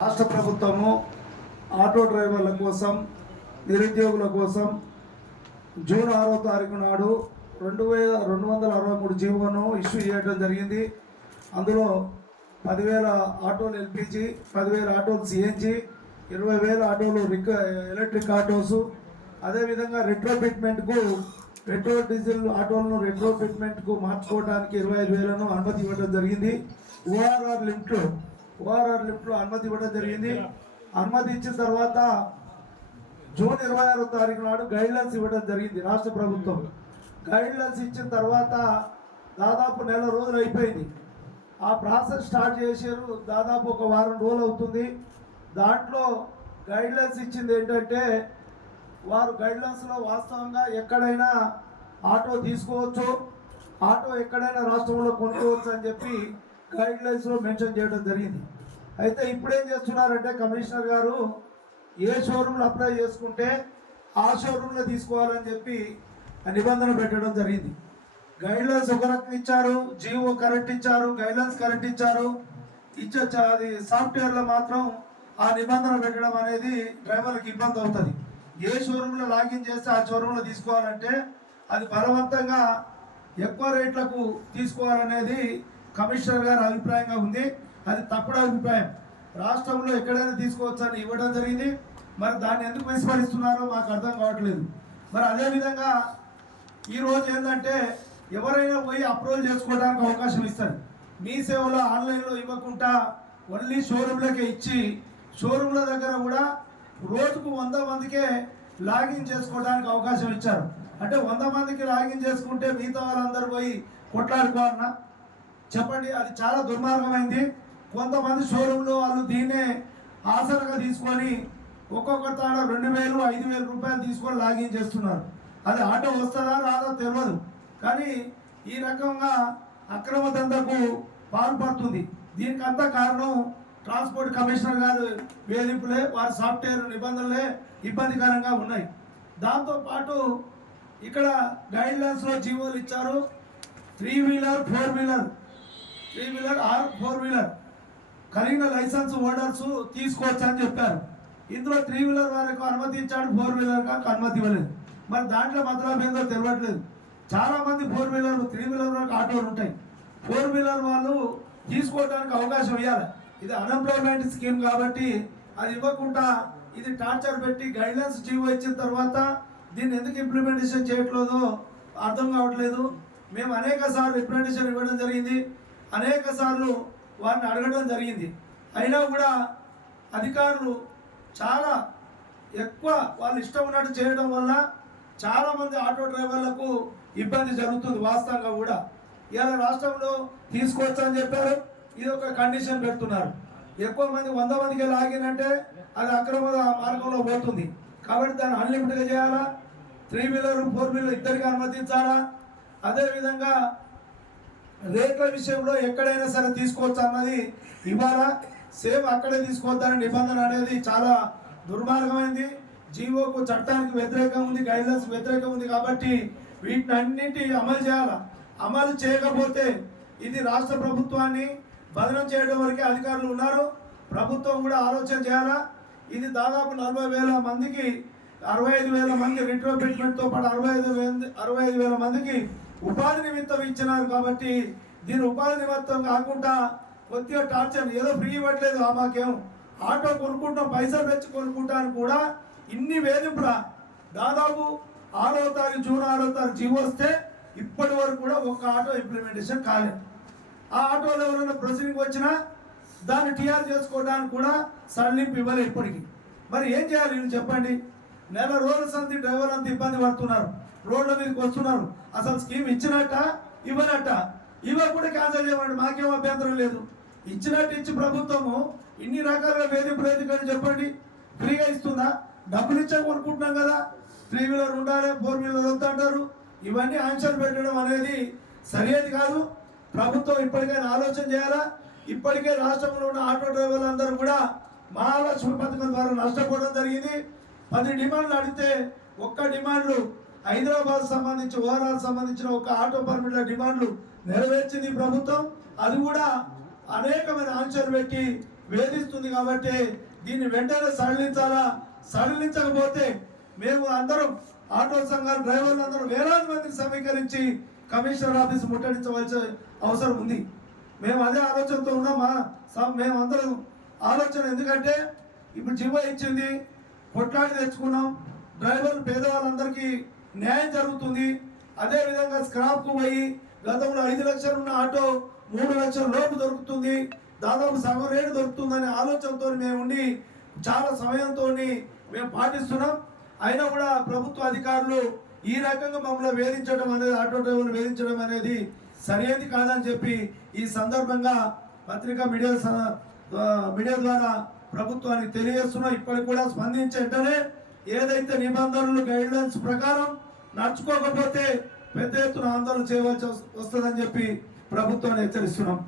రాష్ట్ర ప్రభుత్వము ఆటో డ్రైవర్ల కోసం నిరుద్యోగుల కోసం జూన్ ఆరో తారీఖు నాడు రెండు వేల రెండు వందల అరవై మూడు జీవోను ఇష్యూ చేయడం జరిగింది. అందులో పదివేల ఆటోలు ఎల్పిజి పదివేల ఆటోలు సిఎన్జి ఇరవై వేల ఆటోలు రిక్ ఎలక్ట్రిక్ ఆటోస్. అదేవిధంగా రెట్రో ఫిట్మెంట్కు పెట్రోల్ డీజిల్ ఆటోలను రెట్రో ఫిట్మెంట్కు మార్చుకోవడానికి ఇరవై ఐదు వేలను అనుమతి ఇవ్వడం జరిగింది. ఓఆర్ఆర్ లిమిట్లో ఓఆర్ఆర్ లిఫ్ట్లో అనుమతి ఇవ్వడం జరిగింది. అనుమతి ఇచ్చిన తర్వాత జూన్ ఇరవై ఆరో తారీఖు నాడు గైడ్లైన్స్ ఇవ్వడం జరిగింది రాష్ట్ర ప్రభుత్వం. గైడ్లైన్స్ ఇచ్చిన తర్వాత దాదాపు నెల రోజులు అయిపోయింది. ఆ ప్రాసెస్ స్టార్ట్ చేశారు. దాదాపు ఒక వారం రోజులు అవుతుంది. దాంట్లో గైడ్లైన్స్ ఇచ్చింది ఏంటంటే వారు గైడ్లైన్స్లో వాస్తవంగా ఎక్కడైనా ఆటో తీసుకోవచ్చు. ఆటో ఎక్కడైనా రాష్ట్రంలో కొనుక్కోవచ్చు అని చెప్పి గైడ్లైన్స్లో మెన్షన్ చేయడం జరిగింది. అయితే ఇప్పుడేం చేస్తున్నారంటే కమిషనర్ గారు ఏ షోరూమ్లో అప్లై చేసుకుంటే ఆ షోరూంలో తీసుకోవాలని చెప్పి నిబంధన పెట్టడం జరిగింది. గైడ్ లైన్స్ ఒక రకం ఇచ్చారు జియో కరెక్ట్ ఇచ్చారు గైడ్ లైన్స్ కరెక్ట్ ఇచ్చారు ఇచ్చొచ్చా అది సాఫ్ట్వేర్లో మాత్రం ఆ నిబంధన పెట్టడం అనేది డ్రైవర్లకు ఇబ్బంది అవుతుంది. ఏ షోరూంలో లాగిన్ చేస్తే ఆ షోరూంలో తీసుకోవాలంటే అది బలవంతంగా ఎక్కువ రేట్లకు తీసుకోవాలనేది కమిషనర్ గారి అభిప్రాయంగా ఉంది. అది తప్పుడు అభిప్రాయం. రాష్ట్రంలో ఎక్కడైనా తీసుకోవచ్చని ఇవ్వడం జరిగింది. మరి దాన్ని ఎందుకు విస్మరిస్తున్నారో మాకు అర్థం కావట్లేదు. మరి అదేవిధంగా ఈరోజు ఏంటంటే ఎవరైనా పోయి అప్రోల్ చేసుకోవడానికి అవకాశం ఇస్తారు. మీ సేవలో ఆన్లైన్లో ఇవ్వకుండా ఓన్లీ షోరూమ్లకే ఇచ్చి షోరూమ్ల దగ్గర కూడా రోజుకు వంద మందికే లాగిన్ చేసుకోవడానికి అవకాశం ఇచ్చారు. అంటే వంద మందికి లాగిన్ చేసుకుంటే మిగతా వాళ్ళందరూ పోయి కొట్లాడుకోవాలన్నా చెప్పండి అది చాలా దుర్మార్గమైంది. కొంతమంది షోరూంలో వాళ్ళు దీన్నే ఆసనగా తీసుకొని ఒక్కొక్క తాడ రెండు వేలు ఐదు వేల రూపాయలు తీసుకొని లాగిన్ చేస్తున్నారు. అది ఆటో వస్తుందా రాదో తెలియదు కానీ ఈ రకంగా అక్రమ దందకు పాల్పడుతుంది. దీనికంతా కారణం ట్రాన్స్పోర్ట్ కమిషనర్ గారు వేధింపులే వారి సాఫ్ట్వేర్ నిబంధనలే ఇబ్బందికరంగా ఉన్నాయి. దాంతోపాటు ఇక్కడ గైడ్లైన్స్లో జీవోలు ఇచ్చారు. Three wheeler four wheeler three wheeler or four wheeler కలిగిన లైసెన్స్ హోల్డర్స్ తీసుకోవచ్చు అని చెప్పారు. ఇందులో త్రీ వీలర్ వారికి అనుమతి ఇచ్చాడు ఫోర్ వీలర్ కాక అనుమతి ఇవ్వలేదు. మరి దాంట్లో మతలబ్ ఏందో తెలియట్లేదు చాలా మంది ఫోర్ వీలర్ త్రీ వీలర్ వరకు ఆటోలు ఉంటాయి. ఫోర్ వీలర్ వాళ్ళు తీసుకోవడానికి అవకాశం ఇవ్వాలి ఇది అన్ఎంప్లాయ్మెంట్ స్కీమ్ కాబట్టి అది ఇవ్వకుండా ఇది టార్చర్ పెట్టి గైడ్లైన్స్ జీవో ఇచ్చిన తర్వాత దీన్ని ఎందుకు ఇంప్లిమెంటేషన్ చేయట్లేదో అర్థం కావట్లేదు. మేము అనేక సార్లు ఇంప్లిమెంటేషన్ ఇవ్వడం జరిగింది. అనేక సార్లు వారిని అడగడం జరిగింది. అయినా కూడా అధికారులు చాలా ఎక్కువ వాళ్ళు ఇష్టం ఉన్నట్టు చేయడం వల్ల చాలామంది ఆటో డ్రైవర్లకు ఇబ్బంది జరుగుతుంది వాస్తవంగా కూడా. ఇలా రాష్ట్రంలో తీసుకొచ్చని చెప్పారు. ఇది ఒక కండిషన్ పెడుతున్నారు. ఎక్కువ మంది వంద మందికి లాగినంటే అది అక్రమ మార్గంలో పోతుంది. కాబట్టి దాన్ని అన్లిమిటెడ్గా చేయాలా? త్రీ వీలర్ ఫోర్ వీలర్ ఇద్దరికి అనుమతించాలా? అదేవిధంగా రేట్ల విషయంలో ఎక్కడైనా సరే తీసుకోవచ్చు అన్నది ఇవాళ సేమ్ అక్కడే తీసుకోవద్దనే నిబంధన అనేది చాలా దుర్మార్గమైంది. జీవోకు చట్టానికి వ్యతిరేకం ఉంది గైడ్లైన్స్ వ్యతిరేకం ఉంది కాబట్టి వీటిని అన్నింటి అమలు చేయాలి. అమలు చేయకపోతే ఇది రాష్ట్ర ప్రభుత్వాన్ని బదనం చేయడం వరకే అధికారులు ఉన్నారు. ప్రభుత్వం కూడా ఆలోచన చేయాలా. ఇది దాదాపు నలభై వేల మందికి అరవై ఐదు వేల మంది రిట్రో పాటు అరవై ఐదు వేల అరవై ఐదు వేల మందికి ఉపాధి నిమిత్తం ఇచ్చినారు కాబట్టి దీని ఉపాధి నిమిత్తం కాకుండా కొద్దిగా టార్చర్ ఏదో ఫ్రీ ఇవ్వట్లేదు ఆ మాకేం. ఆటో కొనుక్కుంటాం పైసలు తెచ్చి కొనుక్కుంటాను కూడా ఇన్ని వేధింపులా దాదాపు ఆరో తారీఖు జూన్ ఆరో తారీఖు జీవో వస్తే ఇప్పటి వరకు కూడా ఒక్క ఆటో ఇంప్లిమెంటేషన్ కాలేదు. ఆ ఆటోలో ఎవరైనా ప్రొసీడింగ్ వచ్చినా దాన్ని టీఆర్ చేసుకోవడానికి కూడా సడలింపు ఇవ్వలేదు ఇప్పటికి. మరి ఏం చేయాలి నేను చెప్పండి? నెల రోజుల సంతి డ్రైవర్ అంత ఇబ్బంది పడుతున్నారు. రోడ్ల మీదకి వస్తున్నారు. అసలు స్కీమ్ ఇచ్చినట్ట? ఇవ్వనట్ట? ఇవ్వకుండా క్యాన్సిల్ చేయమండి మాకేం అభ్యంతరం లేదు. ఇచ్చినట్టు ఇచ్చి ప్రభుత్వము ఇన్ని రకాలుగా వేధింపులు ఎందుకని చెప్పండి. ఫ్రీగా ఇస్తుందా? డబ్బులు ఇచ్చా కొనుక్కుంటున్నాం కదా. త్రీ వీలర్ ఉండాలి ఫోర్ వీలర్ వద్దు అంటారు. ఇవన్నీ ఆన్సర్ పెట్టడం అనేది సరైనది కాదు. ప్రభుత్వం ఇప్పటికైనా ఆలోచన చేయాలా? ఇప్పటికే రాష్ట్రంలో ఉన్న ఆటో డ్రైవర్లు అందరూ కూడా మహాలక్ష్మి పథకం ద్వారా నష్టపోవడం జరిగింది. పది డిమాండ్లు అడిగితే ఒక్క డిమాండ్లు హైదరాబాద్ సంబంధించి ఓవరాల్ సంబంధించిన ఒక ఆటో పర్మిట్ల డిమాండ్లు నెరవేర్చింది ప్రభుత్వం. అది కూడా అనేకమైన ఆంక్షలు పెట్టి వేధిస్తుంది కాబట్టి దీన్ని వెంటనే సడలించాలా? సడలించకపోతే మేము అందరం ఆటో సంఘాల డ్రైవర్లు అందరూ వేలాది మందిని సమీకరించి కమిషనర్ ఆఫీస్ ముట్టడించవలసిన అవసరం ఉంది. మేము అదే ఆలోచనతో ఉన్నాం మా స- మేము అందరం ఆలోచన ఎందుకంటే ఇప్పుడు జీవో ఇచ్చింది కొట్లాడి తెచ్చుకున్నాం. డ్రైవర్ పేదవాళ్ళందరికీ న్యాయం జరుగుతుంది. అదే విధంగా స్క్రాప్ పోయి గతంలో ఐదు లక్షలు ఉన్న ఆటో మూడు లక్షల లోపు దొరుకుతుంది. దాదాపు సగం రేటు దొరుకుతుందనే ఆలోచనతో మేము ఉండి చాలా సమయంతో మేము పాటిస్తున్నాం. అయినా కూడా ప్రభుత్వ అధికారులు ఈ రకంగా మమ్మల్ని వేధించడం అనేది ఆటో డ్రైవర్లు వేధించడం అనేది సరైనది కాదని చెప్పి ఈ సందర్భంగా పత్రికా మీడియా స- మీడియా ద్వారా ప్రభుత్వానికి తెలియజేస్తున్నా ఇప్పటికి కూడా స్పందించి ఏదైతే నిబంధనలు గైడ్లైన్స్ ప్రకారం నడుచుకోకపోతే పెద్ద ఎత్తున ఆందోళన చేయవలసి వస్తుందని చెప్పి ప్రభుత్వాన్ని హెచ్చరిస్తున్నాం.